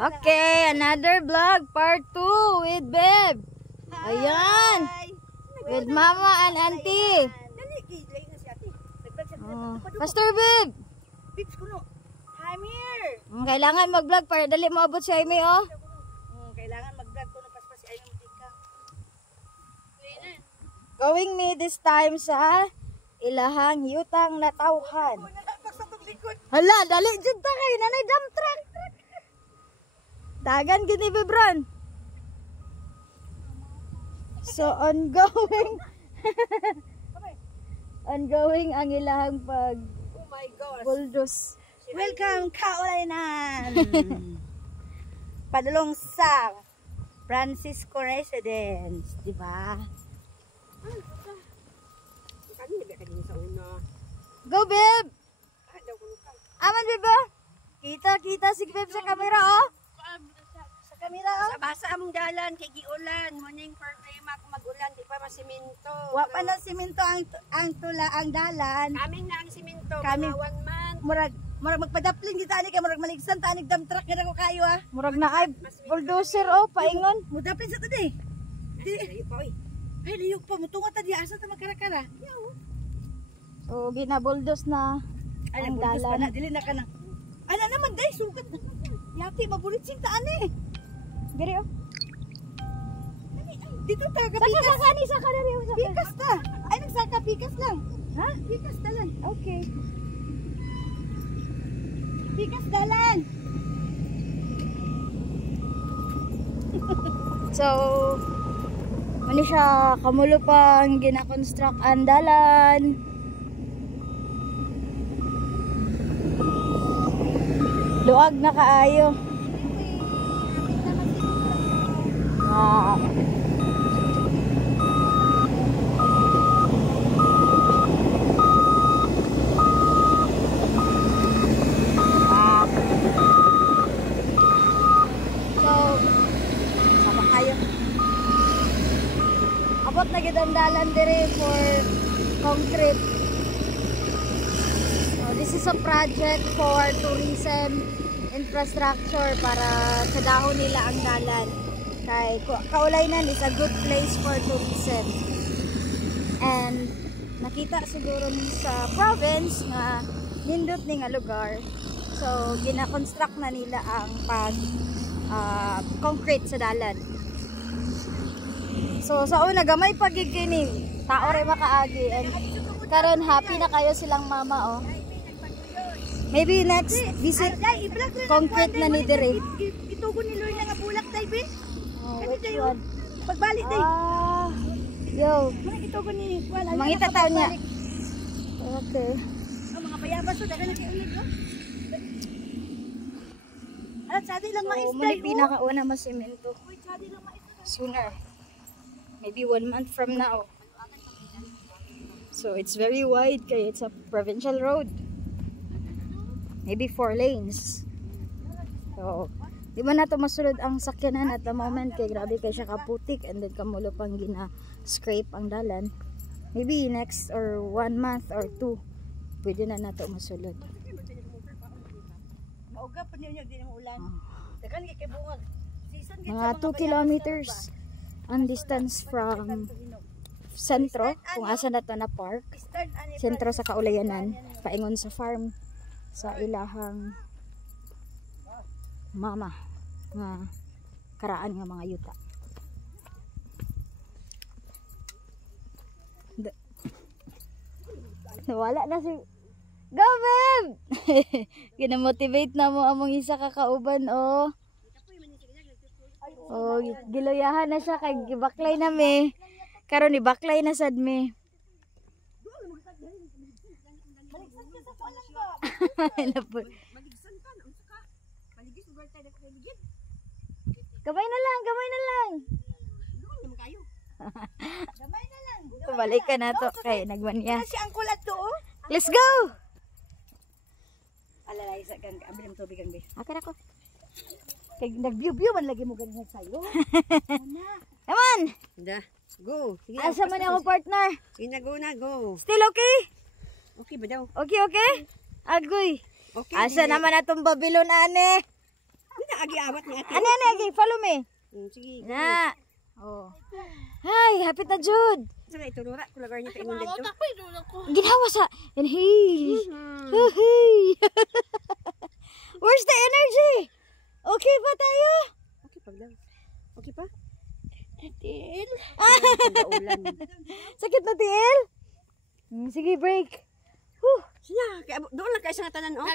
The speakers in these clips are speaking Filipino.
Okay, another vlog part 2 with Beb. Ayan. With Mama and Auntie. Pastor Beb. Bibs kuno. I'm here. Kailangan mag-vlog para dali mo abot si Amy, oh. Kailangan mag-vlog kuno paspas si Amy mutika. Going me this time sa ilahang yutang natawhan. Hala, dali dyan ta kay nanay dump truck. Dagan gini Bebron. So ongoing ongoing ang ilahang pag Oh my gosh. bulldoze. Welcome Kaolainan. Padulong sa Francisco Residence, di ba? Go Beb. Aman Bebo. Kita si Beb sa camera, oh. Sa kamera, oh. Basa among dalan kay giulan, morning problema kung mag-ulan di pa masiminto. Wa pa na siminto ang dalan. Kaming na ang siminto, Kaming. mga 1 month. Murag magpadapling kita ani kay murag maligsan ta ani dump truck na ko kayo, ah. Murag na ay bulldozer, oh, paingon. Mudaplin sa today. Di pa oy. Ay liyog pa mutunga ta di asa ta magkarakara. Yaw. So gina-bulldoze na Ay ang buldos pa dalan. na dili na ka na. Ana naman day sukat. Yati mabulit sing ta ani. Diri, oh. Dito ta kapikas. Sa kanari, oh. Pikas ta. Ay nagsaka pikas lang. Ha? Pikas dalan. Okay. Pikas dalan. So, ano siya, kamulo pang gina-construct ang dalan. Luag na kaayo. Ah. Abot na gid ang dalan dire for concrete. So this is a project for tourism infrastructure para sa dahon nila ang dalan. Kay Kaolainan is a good place for tourism. And nakita siguro ni sa province nga nindot ni nga lugar. So gina-construct na nila ang pag concrete sa dalan. So sa una gamay pagigini, tao ray makaagi and karon happy na kayo silang mama, oh. Maybe next visit concrete na ni dire. Itugon ni Lord nga bulak tay be. Oh, which one? Pagbalik day. Yo, Mga itugon ni wala. mangita taw niya. Okay. Ang mga payabas so dagan kay ulit no. At sa lang So, mais muli day. pinakauna masemento. Uy, sa lang mais. Sooner. Maybe 1 month from now. So it's very wide kaya it's a provincial road. Maybe 4 lanes. So, di ba na ito masulod ang sakyanan at the moment kay grabe kay siya kaputik and then kamulo pang gina-scrape ang dalan. Maybe next or 1 month or 2 pwede na nato masulod. Mauga pa niyo di mo ulan. Dagan kay bungag. Season Mga 2 kilometers ang distance from sentro, kung asa na to na park, sentro sa Kaolainan, paingon sa farm, sa ilahang mama, nga karaan nga mga yuta. Nawala na si... Go, babe! Gina-motivate na mo among isa kakauban, oh. Oh, giloyahan na siya kay gibaklay na me. Karon ni baklay na sad me. Gamay na lang, gamay na lang. Gamay na lang. Balik ka na to kay nagmanya. Si ang kulat to oh. Let's go. Alalay sa kang abilang tubig kang be. Akin ako. Kay nag-view man lagi mo ganyan sayo. Come on. Da. Go. Sige. Asa man ako partner? Sige na, go. Still okay? Okay ba daw? Okay, okay? Agoy. Okay. Asa naman atong Babylon ane? agi awat ni ate. Ano, agi? Follow me. Sige. Na. Oh. Hi, hapit na Jud. Saan ito Nora? Kulagar niya pa ingon dito. Ginawa sa inhale. Hey. Where's the energy? Okay pa tayo? Okay pa lang. Okay pa? Tiil. Sakit na tiil? Sige, break. Siya, doon lang kayo sa tanan, oh.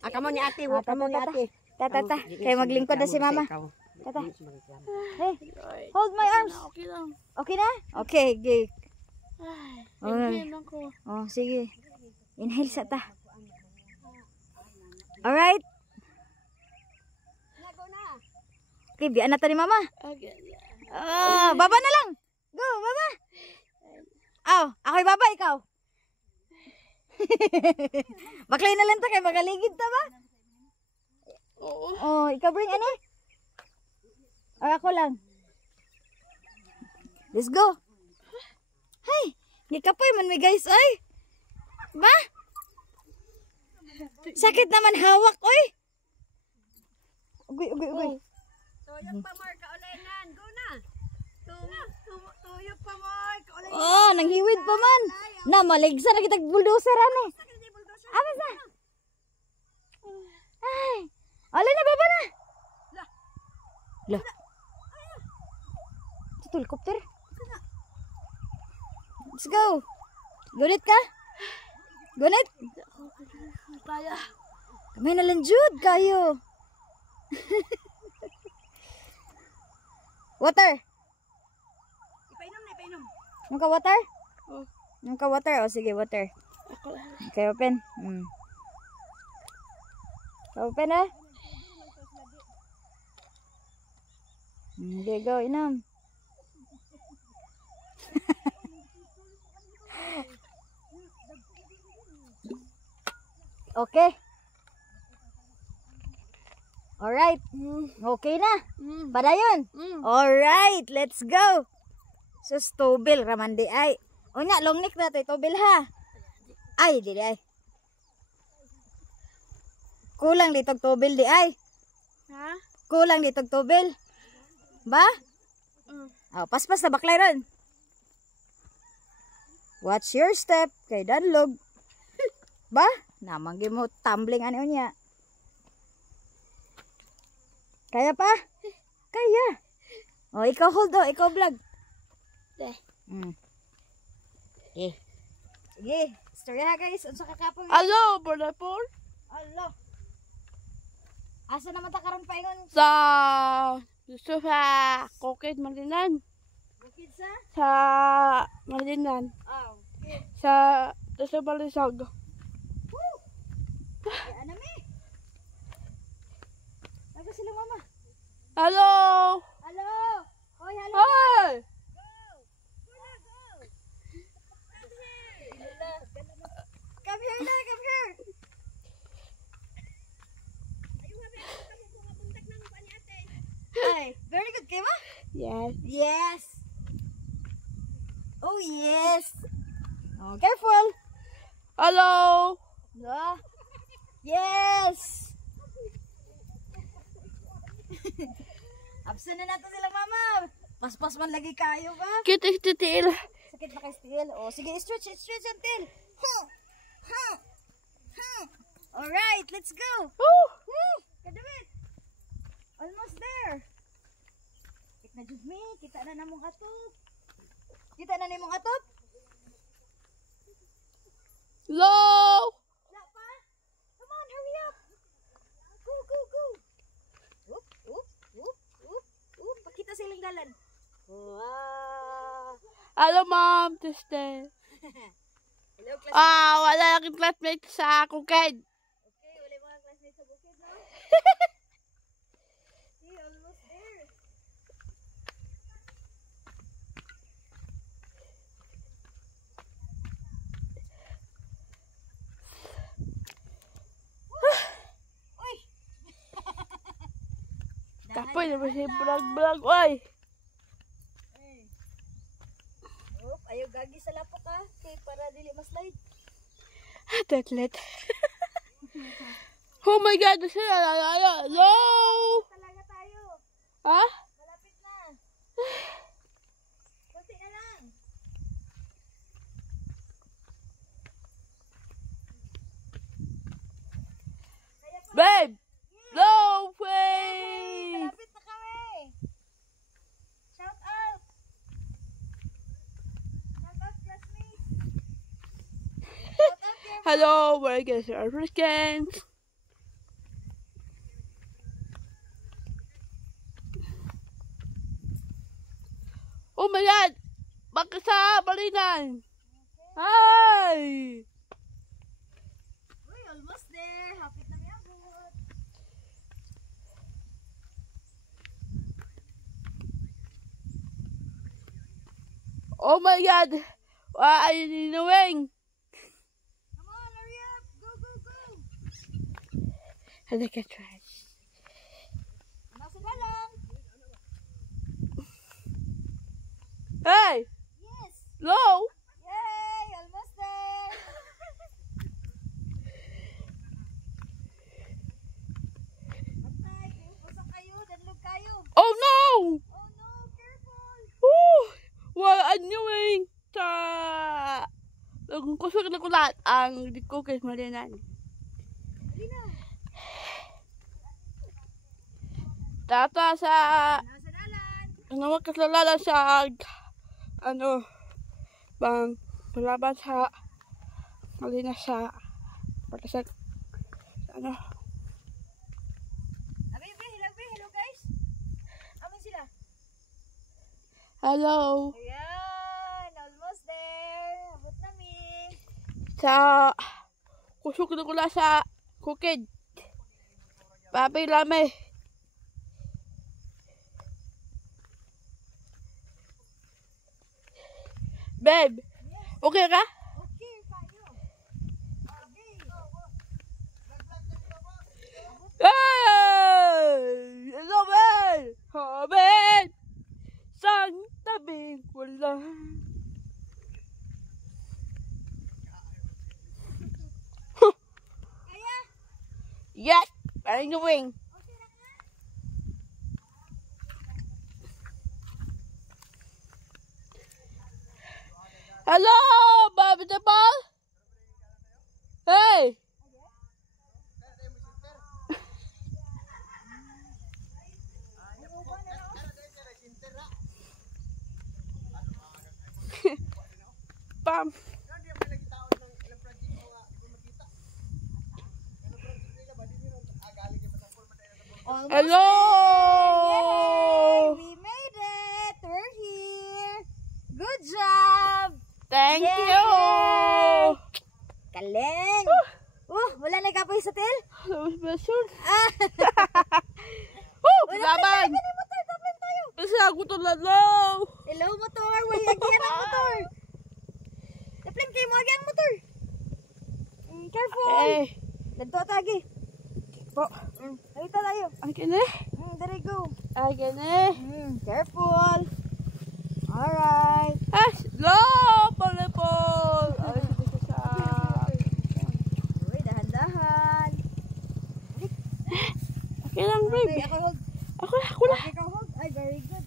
Kamo ni ate, kamo ni ate. Tata, kay maglingkod na si mama. Tata. Hey, hold my arms. Okay lang. Okay na? Okay, okay. Inhale ako. Oh, sige. Inhale sa ta. Alright. Okay, biyan na to ni mama. Baba na lang. Go, baba. Ako'y baba, ikaw. Baklay na lang ta kay magaligid ta ba? Oo. Oh, ikaw bring ano? Ako lang. Let's go. Hay, gikapoy man mi guys, oy. Ba? Sakit naman hawak, oy. Ugoy. Tuyok pa more kaulengan, go na. Tuyok pa more kaulengan. Oh, nanghiwid pa man. Na maligsa na kitag bulldozer ani. Amas na. Ay. Alay na baba na. Lah. Ito helicopter. Let's go. Gunit ka? Gunit? Kaya. Kamay na lang Jud kayo. Water. Ipainom. Nung ka water? Oh. Nung ka water? O sige, water. Ako lang. Okay, open. Open na. Okay, go, inom. Okay. Alright. Okay na. Padayon. Alright, let's go. Sus, tobil, ramandi ay. O nga, long neck na ito, tobil ha. Ay, di ay. Kulang dito tobil di ay. Ha? Kulang dito tobil. Ba? Paspas na baklay ron. Watch your step kay danlog. Ba? Namanggi mo tumbling ano niya. Kaya pa? Kaya. O, ikaw hold o, ikaw vlog. Sige, story ha guys. Unsa ka kapon? Hello, Brother Paul. Allah. Asa naman ta karon paingon? Gusto sa Bukid Malinan. Bukid sa? Sa Malinan. Okay. Sa Balisag. Ano mi? Naga sila mama. Hello. Hello. Hoy, hello. Hey. Come here na, come here. Ay, very good kayo ba? Yes. Yes. Oh, yes. Oh, careful. Hello. No. Yes. Absent na nato sila mama. Paspas man lagi kayo ba? Titil. Sakit na kay Stil. Oh, sige, stretch until. Alright, let's go. Woo. Kadamit. Almost there. Kita na jud mi, kita na namong atop. Kita na nimong atop. Hello. Wala pa? Come on, hurry up. Go. Oop. Pakita silang dalan. Wow. Hello, Mom. Tuesday. Hello, class. Wala akong classmate sa Bukid. Okay, wala mga classmates sa bukid, no? See, almost there. Uy! Kapoy na ba siya vlog, oy. Oop, ayaw gagi sa lapok ha. Okay, para dili maslide. Tetlet. Oh my God, hello! Talaga tayo. Ha? Malapit na. Kunti na lang. Babe! No Hey, way! malapit na kami. Shout out. Shout out, classmates. Shout out, your Hello, we're going to our weekend. Oh my God! Bakit sa balinan? Hi! Uy, almost there. Hapit na niya. Oh my God! What are you doing? Come on, hurry up. Go, go, go. I think I tried. Nasa na lang. Hey! Yes. Low! Yay, almost there. Patay, pupusak kayo. Danlog kayo. Oh no! Oh no, careful. Woo! What are you doing? Sa... Kung kusok na kulat ang di ko kay malinan. Dali na. Tata sa... Nasa dalan. Ano makasalala sa... Ano... Bang... Palaban sa... Malina sa... Para sa... Ano... Hello guys. Amin sila. Hello! Ayan, almost there. Abot namin. Sa... Kusok na kulat sa... Kukid. Papi lame. Babe, okay ka? Okay, kayo. Okay. Hey! Hello, man! Habit! Sang tabing wala. Kaya? Yes! Parang gawing. Okay na nga. Hello! Baby the ball? Hey! Pam. Almost Hello! Yay! We made it. We're here. Good job. Thank Yay! you! Galing. Wala na kapoy sa til? That was special. Ah. Woo! Wala Laban! tayo motor. Tablan tayo. Kasi ako tulalaw. Hello motor. Wala gyud ang motor. Taplan kay mo agi ang motor. Careful. Eh, Dadto tagi. po. Dito tayo. Ang kini? There you go. Ang kini? Careful. Alright. Ah, slow! Volleyball! Ay, sige sa... Uy, dahan-dahan. Okay lang, Okay, babe. ako hold. Ako na. Okay, ikaw hold. Ay, very good.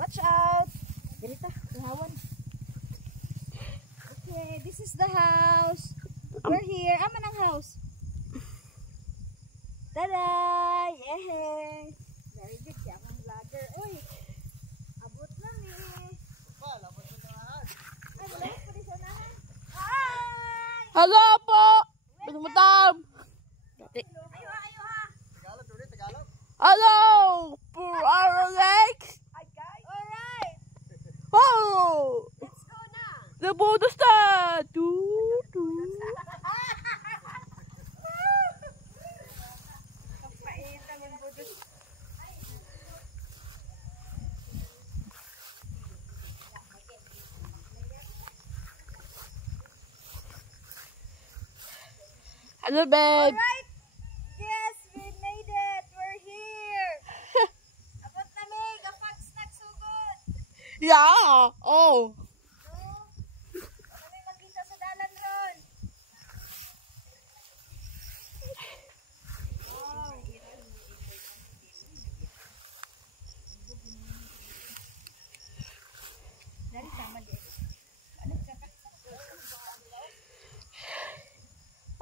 Watch out. Ganita, kuhawan. Okay, this is the house. We're here. Aman ang house. Tada! Yay! Very good. Siya akong vlogger. Uy! Abot na ni. Ay, wala pa rin sa unahan. Hi! Hello po! Batumatam! Ayo ha! Hello! For our legs! Alright! Oh! Let's go na! The bonus na! Hello, babe. Alright! Yes, we made it! We're here! Abot na may gapags nagsugod! Yeah! Oh! No? Kami magkita sa dalan ron!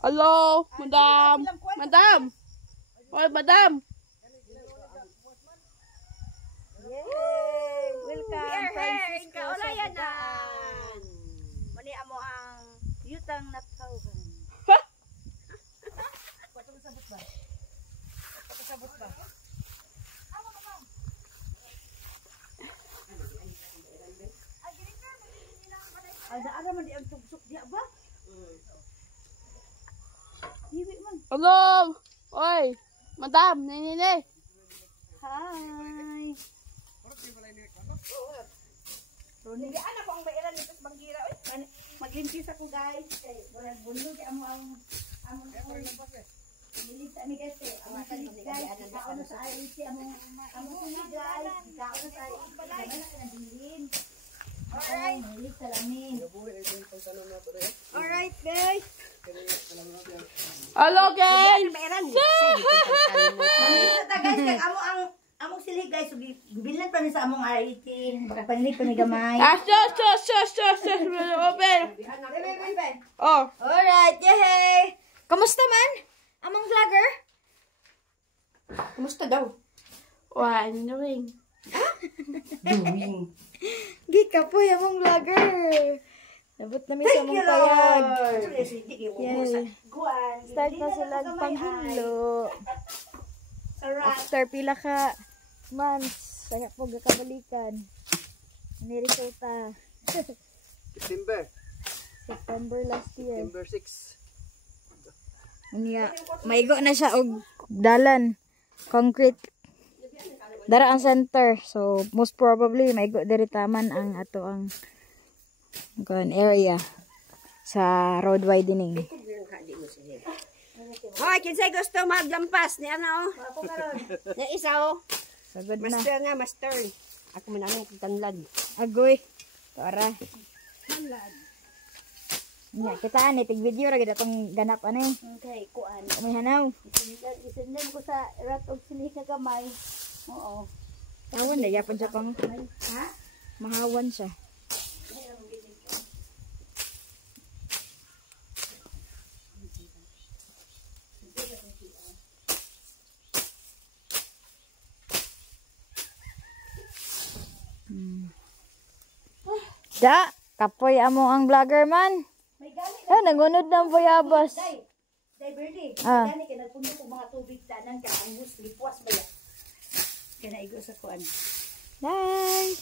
Hello, madam. Madam. Oy, madam. Yay! Welcome, Here, Francisco kaulayan na. Sobugaan. Mani amo ang yutang natauhan. Patusabot ba? Patusabot ba? Ada man di ang tugsok dia ba? Hiwi man. Hello. Oy, madam, nini. Hi. Hindi ana ko ang bairan nito sa Banggira. Maglimpis ako guys. Kay wala bundo kay amo nilita mi kasi ang guys. Kaon sa IC amo guys. Kaon sa IC. Alright. Alright guys. Hello, guys. Bairan. Guys, kag among silhi guys, bilan pa ni sa among R18. Baka panilig pa ni gamay. Shush. Open. Oh. Alright, yay! Kamusta man? Among vlogger? Kumusta daw? What are you doing? Di ka po among vlogger. Nabot namin sa among payag. Yay. Start na sila panghilo. After pila ka months, kaya po gakabalikan. Nirisota. September last year. September 6. Unya, maigo na siya og dalan. Concrete. Dara ang center. So, most probably, maigo diri taman ang ato ang area sa road widening. Hoy, kinsay gusto maglampas ni ano? Na isa oh. Sagad na. Master nga, master. Ako man ang tanlad. Agoy. Tara. Nya, kita ani tig video ra gid atong ganap ani. Okay, kuan. May hanaw. Isindan ko sa rat og silhi ka gamay. Oo. Tawon na yapon siya pang Ha? mahawan siya. Da, kapoy amo ang vlogger man. Ah, nangunod ng boyabas. Day Bernie, Ah. gani kay nagpuno ko mga tubig tanan ka ang lipuas ba ya? Kaya naigo sa kuan. Bye.